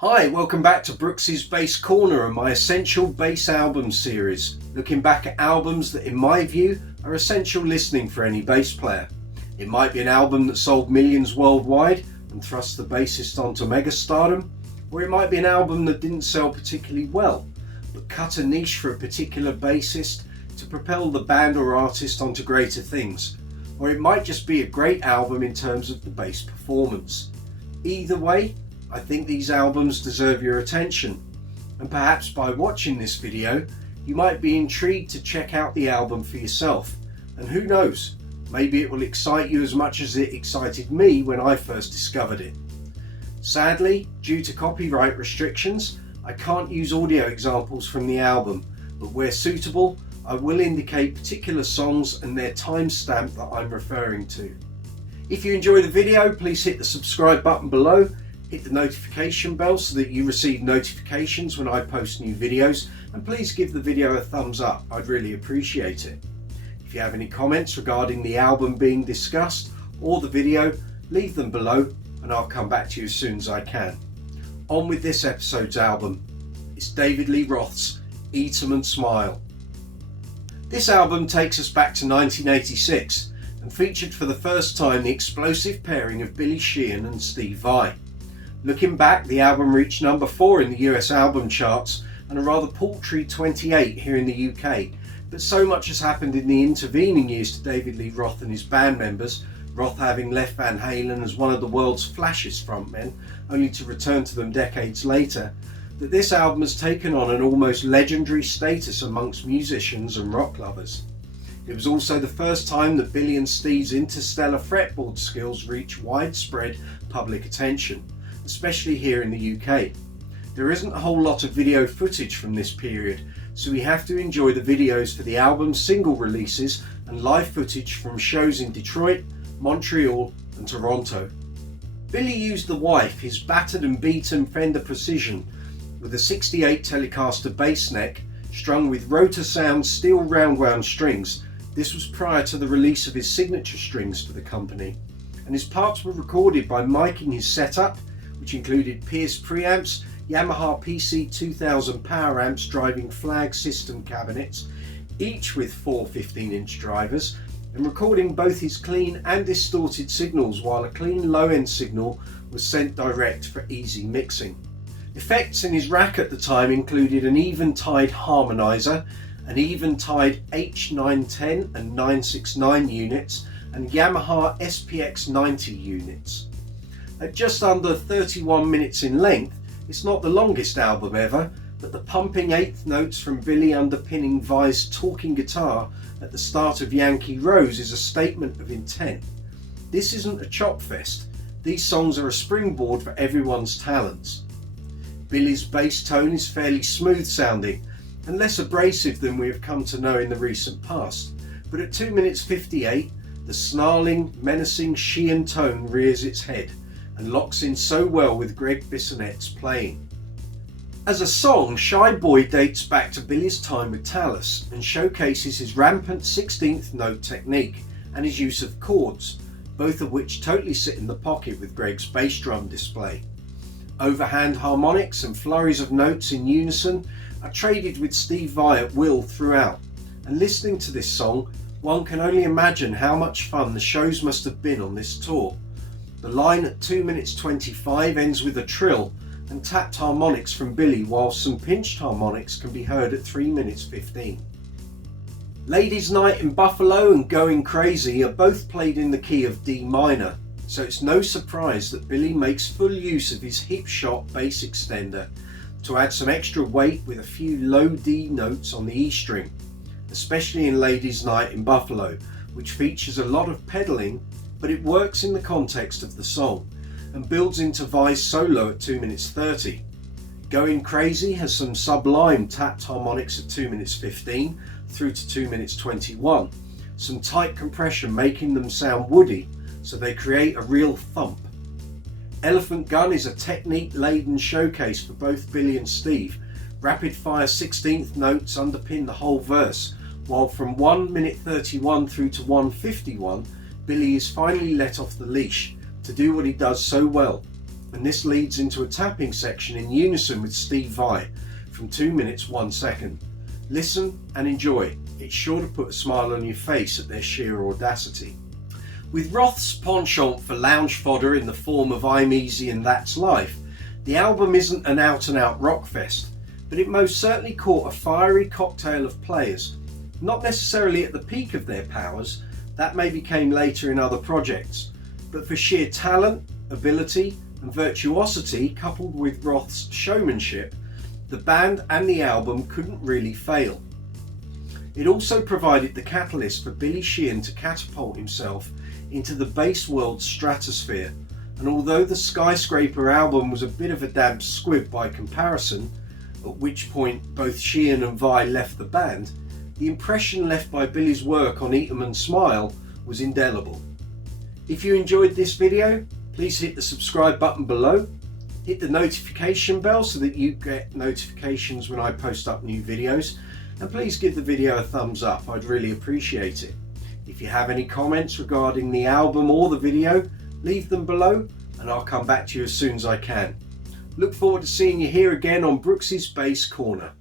Hi, welcome back to Brooksy's Bass Corner and my Essential Bass Album series, looking back at albums that in my view are essential listening for any bass player. It might be an album that sold millions worldwide and thrust the bassist onto megastardom, or it might be an album that didn't sell particularly well, but cut a niche for a particular bassist to propel the band or artist onto greater things, or it might just be a great album in terms of the bass performance. Either way, I think these albums deserve your attention, and perhaps by watching this video you might be intrigued to check out the album for yourself, and who knows, maybe it will excite you as much as it excited me when I first discovered it. Sadly, due to copyright restrictions, I can't use audio examples from the album, but where suitable I will indicate particular songs and their timestamp that I'm referring to. If you enjoy the video, please hit the subscribe button below. Hit the notification bell so that you receive notifications when I post new videos, and please give the video a thumbs up, I'd really appreciate it. If you have any comments regarding the album being discussed or the video, leave them below and I'll come back to you as soon as I can. On with this episode's album. It's David Lee Roth's Eat 'Em and Smile. This album takes us back to 1986 and featured for the first time the explosive pairing of Sheehan and Steve Vai. Looking back, the album reached number 4 in the US album charts and a rather paltry 28 here in the UK, but so much has happened in the intervening years to David Lee Roth and his band members, Roth having left Van Halen as one of the world's flashiest frontmen, only to return to them decades later, that this album has taken on an almost legendary status amongst musicians and rock lovers. It was also the first time that Billy and Steve's interstellar fretboard skills reached widespread public attention, especially here in the UK. There isn't a whole lot of video footage from this period, so we have to enjoy the videos for the album's single releases and live footage from shows in Detroit, Montreal and Toronto. Billy used the Wife, his battered and beaten Fender Precision, with a 68 Telecaster bass neck strung with rotor sound steel round wound strings. This was prior to the release of his signature strings for the company, and his parts were recorded by miking his setup, which included Pierce preamps, Yamaha PC2000 power amps driving flag system cabinets, each with 4 15-inch drivers, and recording both his clean and distorted signals, while a clean low-end signal was sent direct for easy mixing. Effects in his rack at the time included an Eventide harmonizer, an Eventide H910 and 969 units, and Yamaha SPX 90 units. At just under 31 minutes in length, it's not the longest album ever, but the pumping eighth notes from Billy underpinning Vai's talking guitar at the start of Yankee Rose is a statement of intent. This isn't a chop fest, these songs are a springboard for everyone's talents. Billy's bass tone is fairly smooth sounding and less abrasive than we have come to know in the recent past, but at 2 minutes 58, the snarling, menacing Sheehan tone rears its head and locks in so well with Greg Bissonette's playing. As a song, Shy Boy dates back to Billy's time with Talis and showcases his rampant 16th note technique and his use of chords, both of which totally sit in the pocket with Greg's bass drum display. Overhand harmonics and flurries of notes in unison are traded with Steve Vai at will throughout, and listening to this song, one can only imagine how much fun the shows must have been on this tour. The line at 2 minutes 25 ends with a trill and tapped harmonics from Billy, while some pinched harmonics can be heard at 3 minutes 15. Ladies' Night in Buffalo and Goin Crazy are both played in the key of D minor, so it's no surprise that Billy makes full use of his hip shot bass extender to add some extra weight with a few low D notes on the E string, especially in Ladies' Night in Buffalo, which features a lot of pedalling, but it works in the context of the song and builds into Vai's solo at 2 minutes 30. Goin Crazy has some sublime tapped harmonics at 2 minutes 15 through to 2 minutes 21, some tight compression making them sound woody, so they create a real thump. Elephant Gun is a technique-laden showcase for both Billy and Steve. Rapid fire 16th notes underpin the whole verse, while from 1 minute 31 through to 1:51, Billy is finally let off the leash to do what he does so well, and this leads into a tapping section in unison with Steve Vai from 2 minutes 1 second. Listen and enjoy, it's sure to put a smile on your face at their sheer audacity. With Roth's penchant for lounge fodder in the form of I'm Easy and That's Life, the album isn't an out-and-out rock fest, but it most certainly caught a fiery cocktail of players, not necessarily at the peak of their powers, that maybe came later in other projects, but for sheer talent, ability and virtuosity coupled with Roth's showmanship, the band and the album couldn't really fail. It also provided the catalyst for Billy Sheehan to catapult himself into the bass world's stratosphere, and although the Skyscraper album was a bit of a damp squib by comparison, at which point both Sheehan and Vai left the band, the impression left by Billy's work on Eat 'em and Smile was indelible. If you enjoyed this video, please hit the subscribe button below, hit the notification bell so that you get notifications when I post up new videos, and please give the video a thumbs up, I'd really appreciate it. If you have any comments regarding the album or the video, leave them below and I'll come back to you as soon as I can. Look forward to seeing you here again on Brooksy's Bass Corner.